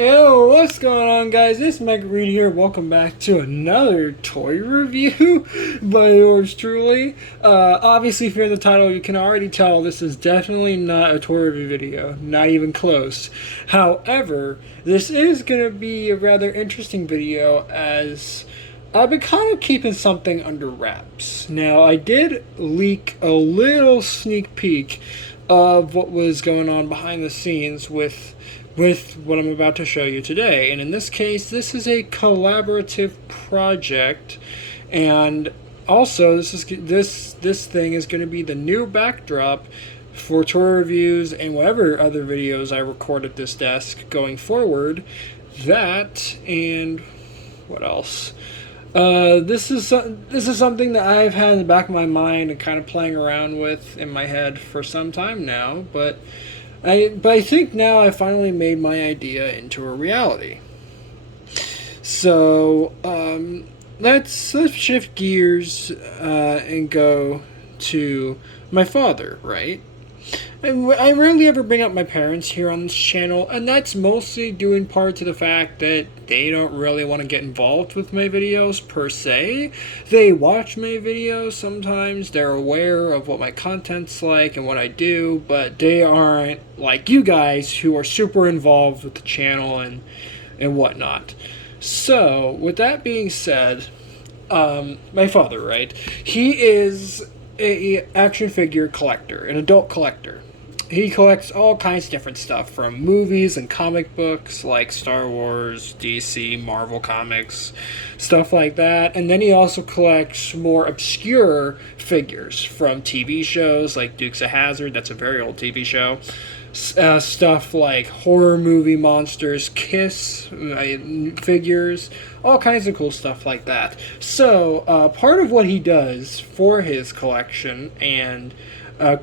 Yo, what's going on, guys? It's Mike Reed here. Welcome back to another toy review by yours truly. Obviously, from the title, you can already tell this is definitely not a toy review video, not even close. However, this is going to be a rather interesting video as I've been kind of keeping something under wraps. Now, I did leak a little sneak peek of what was going on behind the scenes with what I'm about to show you today. And in this case, this is a collaborative project, and also this thing is going to be the new backdrop for toy reviews and whatever other videos I record at this desk going forward. That and what else? This is something that I've had in the back of my mind and kind of playing around with in my head for some time now, but I think now I finally made my idea into a reality. So let's shift gears and go to my father, right? I rarely ever bring up my parents here on this channel, and that's mostly due in part to the fact that they don't really want to get involved with my videos per se. They watch my videos sometimes, they're aware of what my content's like and what I do, but they aren't like you guys who are super involved with the channel and whatnot. So, with that being said, my father, right? He is a action figure collector, an adult collector. He collects all kinds of different stuff, from movies and comic books like Star Wars, DC, Marvel comics, stuff like that. And then he also collects more obscure figures from TV shows like Dukes of Hazzard, that's a very old TV show. Stuff like horror movie monsters, Kiss figures, all kinds of cool stuff like that. So, part of what he does for his collection, and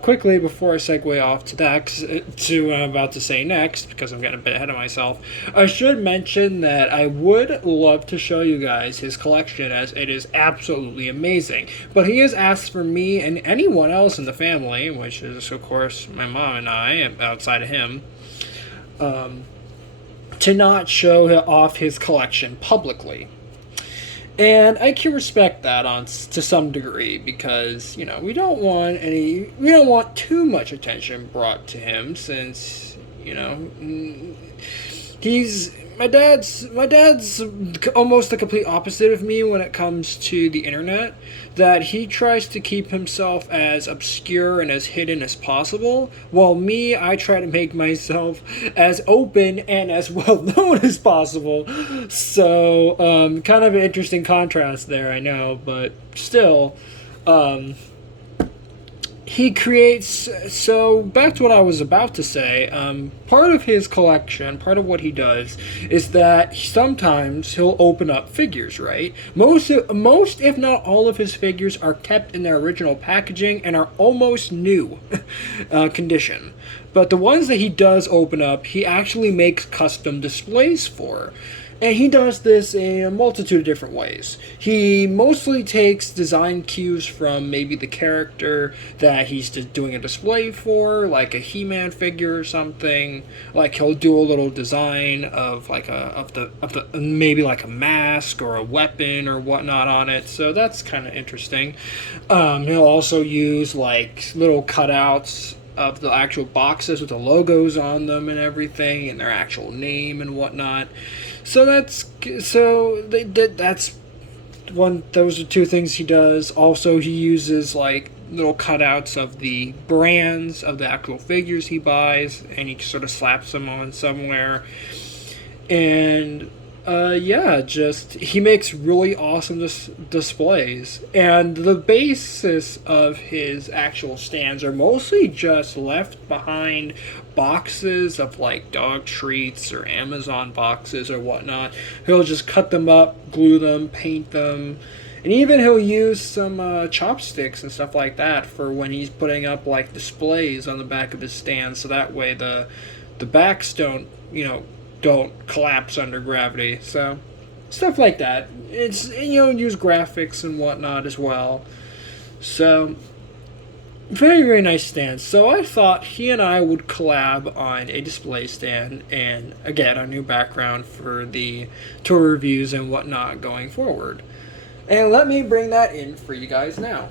quickly before I segue off to that, to what I'm about to say next, because I'm getting a bit ahead of myself, I should mention that I would love to show you guys his collection, as it is absolutely amazing. But he has asked for me and anyone else in the family, which is of course my mom and I, outside of him, to not show off his collection publicly. And I can respect that to some degree, because, you know, we don't want too much attention brought to him, since, you know, my dad's almost the complete opposite of me when it comes to the internet, that he tries to keep himself as obscure and as hidden as possible, while me, I try to make myself as open and as well known as possible. So, kind of an interesting contrast there, I know, but still, he creates, so back to what I was about to say, part of his collection, part of what he does, is that sometimes he'll open up figures, right? Most if not all of his figures are kept in their original packaging and are almost new condition. But the ones that he does open up, he actually makes custom displays for. And he does this in a multitude of different ways. He mostly takes design cues from maybe the character that he's doing a display for, like a He-Man figure or something. Like, he'll do a little design of like maybe like a mask or a weapon or whatnot on it. So that's kind of interesting. He'll also use like little cutouts of the actual boxes with the logos on them and everything, and their actual name and whatnot. So that's one. Those are two things he does. Also, he uses like little cutouts of the brands of the actual figures he buys, and he sort of slaps them on somewhere. And he makes really awesome displays. And the basis of his actual stands are mostly just left behind boxes of like dog treats or Amazon boxes or whatnot. He'll just cut them up, glue them, paint them, and even he'll use some chopsticks and stuff like that for when he's putting up like displays on the back of his stands, so that way the backs don't collapse under gravity. So stuff like that. It's, use graphics and whatnot as well. So Very, very nice stand. So I thought he and I would collab on a display stand and, again, a new background for the tour reviews and whatnot going forward. And let me bring that in for you guys now.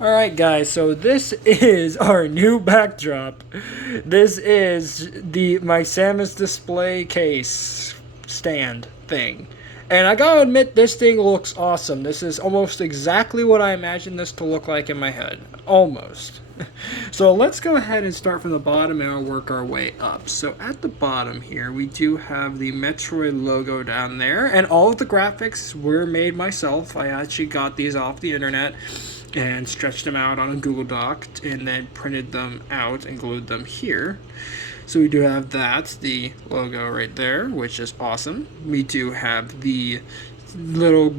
Alright guys, so this is our new backdrop. This is my Samus display case stand thing. And I gotta admit, this thing looks awesome. This is almost exactly what I imagined this to look like in my head. Almost. So let's go ahead and start from the bottom and I'll work our way up. So at the bottom here, we do have the Metroid logo down there. And all of the graphics were made myself. I actually got these off the internet and stretched them out on a Google Doc and then printed them out and glued them here. So we do have that, the logo right there, which is awesome. We do have the little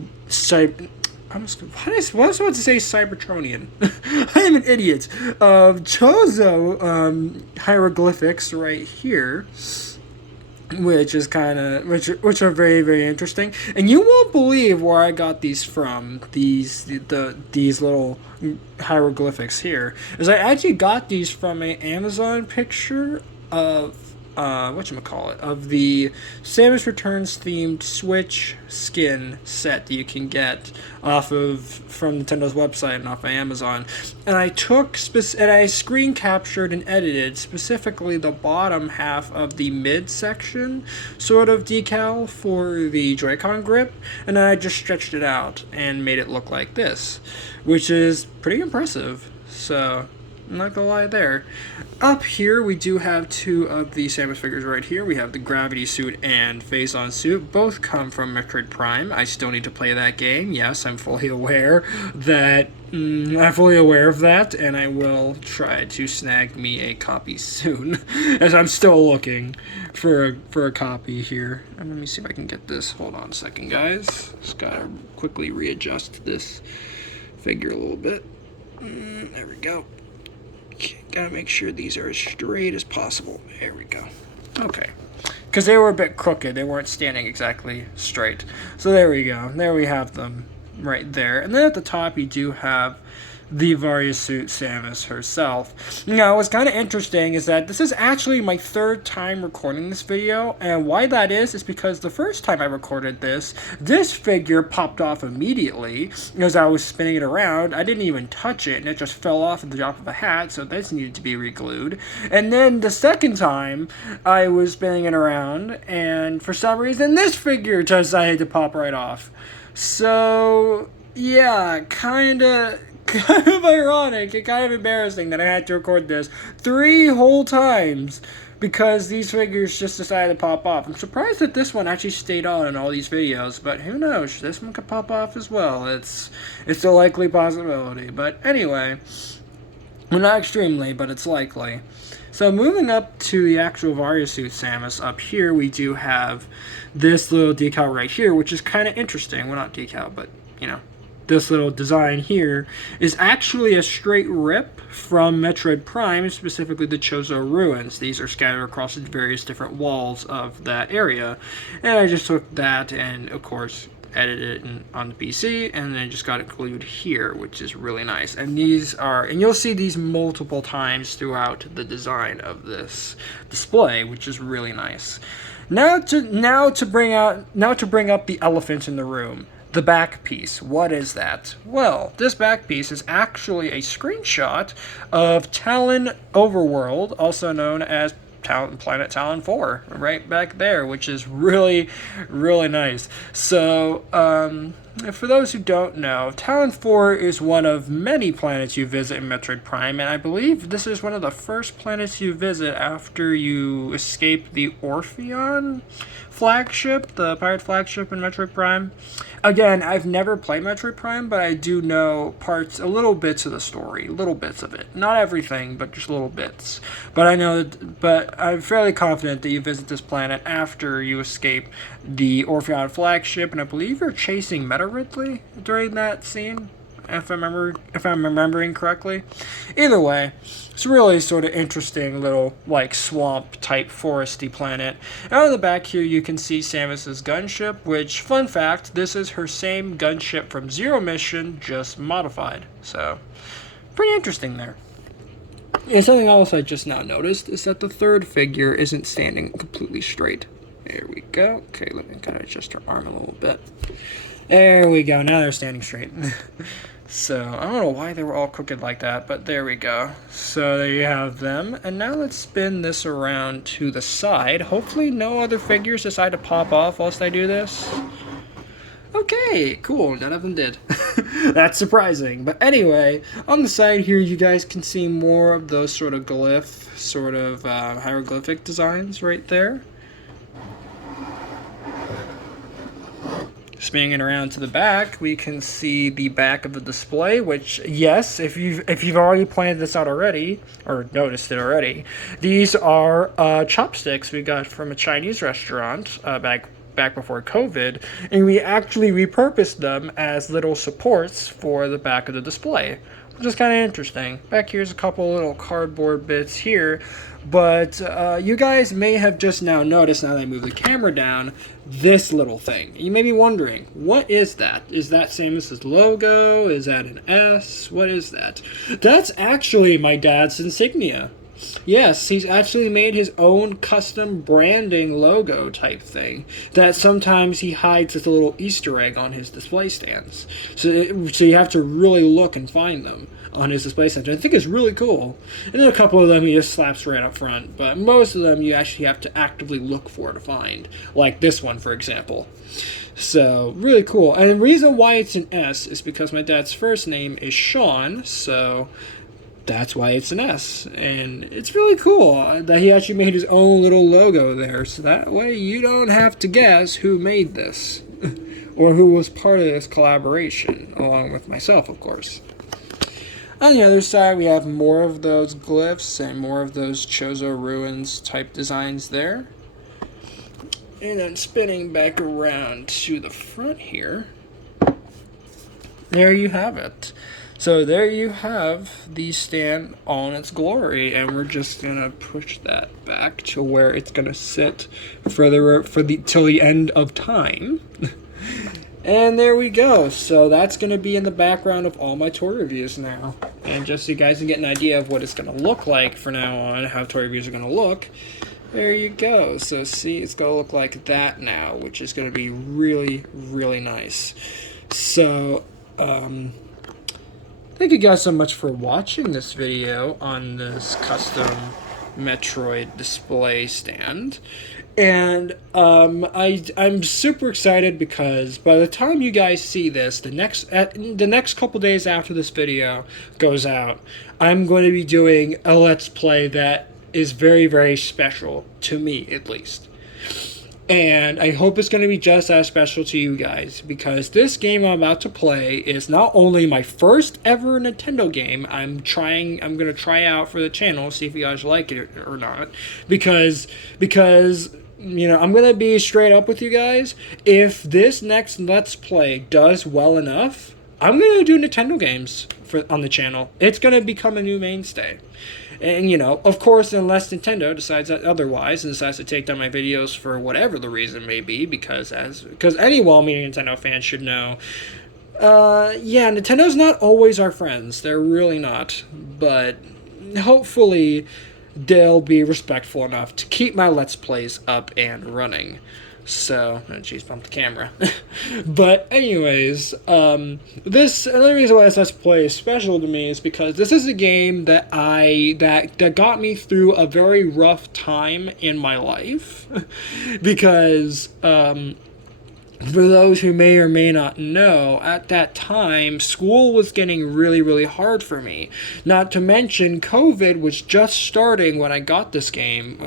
I was about to say Cybertronian. I am an idiot. Chozo hieroglyphics right here, which is which are very, very interesting. And you won't believe where I got these from. These little hieroglyphics here is I actually got these from an Amazon picture of whatchamacallit, of the Samus Returns themed Switch skin set that you can get from Nintendo's website and off of Amazon. And I I screen captured and edited specifically the bottom half of the midsection sort of decal for the Joy-Con grip, and then I just stretched it out and made it look like this, which is pretty impressive. So I'm not gonna lie there. Up here, we do have two of the Samus figures right here. We have the Gravity suit and Phazon suit. Both come from Metroid Prime. I still need to play that game. Yes, I'm fully aware of that, and I will try to snag me a copy soon, as I'm still looking for a copy here. And let me see if I can get this. Hold on a second, guys. Just gotta quickly readjust this figure a little bit. There we go. Gotta make sure these are as straight as possible. There we go. Okay. Because they were a bit crooked. They weren't standing exactly straight. So there we go. There we have them right there. And then at the top you do have the Varia suit Samus herself. Now, what's kind of interesting is that this is actually my third time recording this video, and why that is because the first time I recorded this figure popped off immediately as I was spinning it around. I didn't even touch it, and it just fell off at the drop of a hat, so this needed to be re-glued. And then the second time, I was spinning it around, and for some reason, this figure decided to pop right off. So, yeah, kind of ironic and kind of embarrassing that I had to record this 3 whole times because these figures just decided to pop off. I'm surprised that this one actually stayed on in all these videos, but who knows? This one could pop off as well. It's a likely possibility. But anyway, well, not extremely, but it's likely. So moving up to the actual Varia suit Samus, up here we do have this little decal right here, which is kind of interesting. Well, not decal, but, you know, this little design here is actually a straight rip from Metroid Prime, specifically the Chozo ruins. These are scattered across the various different walls of that area. And I just took that and, of course, edited it on the PC, and then just got it glued here, which is really nice. And you'll see these multiple times throughout the design of this display, which is really nice. Now to bring up the elephant in the room. The back piece. What is that? Well, this back piece is actually a screenshot of Talon Overworld, also known as Planet Talon 4, right back there, which is really, really nice. So, for those who don't know, Talon 4 is one of many planets you visit in Metroid Prime, and I believe this is one of the first planets you visit after you escape the Orpheon flagship, the pirate flagship in Metroid Prime. Again, I've never played Metroid Prime, but I do know little bits of the story, little bits of it. Not everything, but just little bits. But I'm fairly confident that you visit this planet after you escape the Orpheon flagship, and I believe you're chasing Meta Ridley during that scene. if I'm remembering correctly. Either way, it's really sort of interesting little like swamp type foresty planet. Out of the back here you can see Samus's gunship, which, fun fact, this is her same gunship from Zero Mission, just modified. So pretty interesting there. And something else I just now noticed is that the third figure isn't standing completely straight. There we go. Okay, let me kind of adjust her arm a little bit. There we go. Now they're standing straight. So, I don't know why they were all crooked like that, but there we go. So, there you have them. And now let's spin this around to the side. Hopefully no other figures decide to pop off whilst I do this. Okay, cool. None of them did. That's surprising. But anyway, on the side here, you guys can see more of those sort of hieroglyphic designs right there. Spinning it around to the back, we can see the back of the display, which, yes, if you've already planned this out already, or noticed it already, these are chopsticks we got from a Chinese restaurant back before COVID, and we actually repurposed them as little supports for the back of the display, which is kind of interesting. Back here's a couple little cardboard bits here, but you guys may have just now noticed, now that I move the camera down, this little thing. You may be wondering, what is that? Is that Samus's logo? Is that an S? What is that? That's actually my dad's insignia. Yes, he's actually made his own custom branding logo type thing that sometimes he hides as a little Easter egg on his display stands. So you have to really look and find them on his display stands. I think it's really cool. And then a couple of them he just slaps right up front, but most of them you actually have to actively look for to find. Like this one, for example. So, really cool. And the reason why it's an S is because my dad's first name is Sean, so that's why it's an S. And it's really cool that he actually made his own little logo there, so that way you don't have to guess who made this or who was part of this collaboration, along with myself, of course. On the other side, we have more of those glyphs and more of those Chozo Ruins type designs there. And then spinning back around to the front here, there you have it. So there you have the stand all in its glory, and we're just gonna push that back to where it's gonna sit till the end of time. And there we go. So that's gonna be in the background of all my toy reviews now. And just so you guys can get an idea of what it's gonna look like from now on, how toy reviews are gonna look. There you go. So see, it's gonna look like that now, which is gonna be really, really nice. So, thank you guys so much for watching this video on this custom Metroid display stand. And I'm super excited because by the time you guys see this, the next couple days after this video goes out, I'm going to be doing a Let's Play that is very, very special to me, at least. And I hope it's going to be just as special to you guys, because this game I'm about to play is not only my first ever Nintendo game I'm going to try out for the channel, see if you guys like it or not, because you know, I'm going to be straight up with you guys. If this next Let's Play does well enough, I'm going to do Nintendo games on the channel. It's going to become a new mainstay. And, you know, of course, unless Nintendo decides otherwise and decides to take down my videos for whatever the reason may be, because any well-meaning Nintendo fan should know, yeah, Nintendo's not always our friends. They're really not. But hopefully they'll be respectful enough to keep my Let's Plays up and running. So, oh jeez, bumped the camera. But anyways, another reason why this Let's Play is special to me is because this is a game that that got me through a very rough time in my life. Because, for those who may or may not know, at that time, school was getting really, really hard for me. Not to mention, COVID was just starting when I got this game.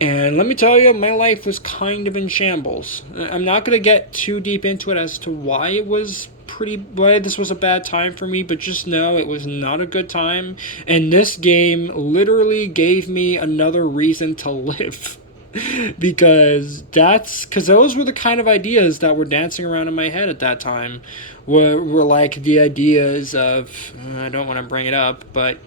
And let me tell you, my life was kind of in shambles. I'm not going to get too deep into it as to why this was a bad time for me, but just know it was not a good time. And this game literally gave me another reason to live. because those were the kind of ideas that were dancing around in my head at that time. Were like the ideas of I don't want to bring it up, but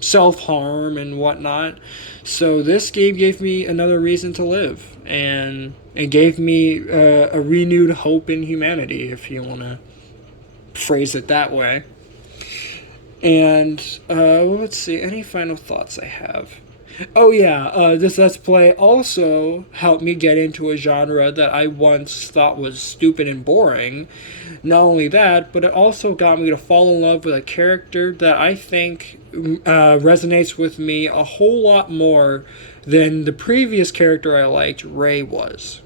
self harm and whatnot. So this game gave me another reason to live, and it gave me a renewed hope in humanity, if you want to phrase it that way. And let's see, any final thoughts I have? Oh yeah, this Let's Play also helped me get into a genre that I once thought was stupid and boring. Not only that, but it also got me to fall in love with a character that I think resonates with me a whole lot more than the previous character I liked, Ray, was.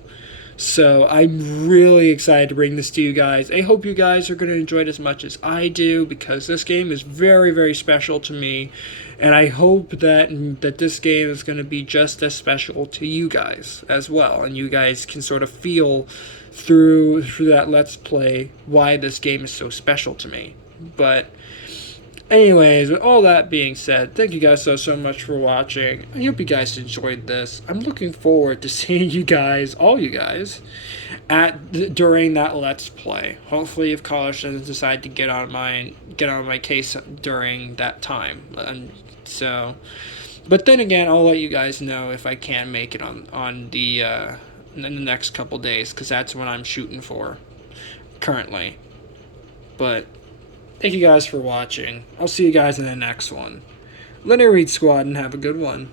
So I'm really excited to bring this to you guys. I hope you guys are going to enjoy it as much as I do, because this game is very, very special to me. And I hope that this game is going to be just as special to you guys as well. And you guys can sort of feel through that Let's Play why this game is so special to me. But anyways, with all that being said, thank you guys so much for watching. I hope you guys enjoyed this. I'm looking forward to seeing you guys, all you guys, during that Let's Play. Hopefully, if College doesn't decide to get on my case during that time. And so, but then again, I'll let you guys know if I can make it on the in the next couple days, because that's what I'm shooting for currently. But thank you guys for watching. I'll see you guys in the next one. Linear Read Squad, and have a good one.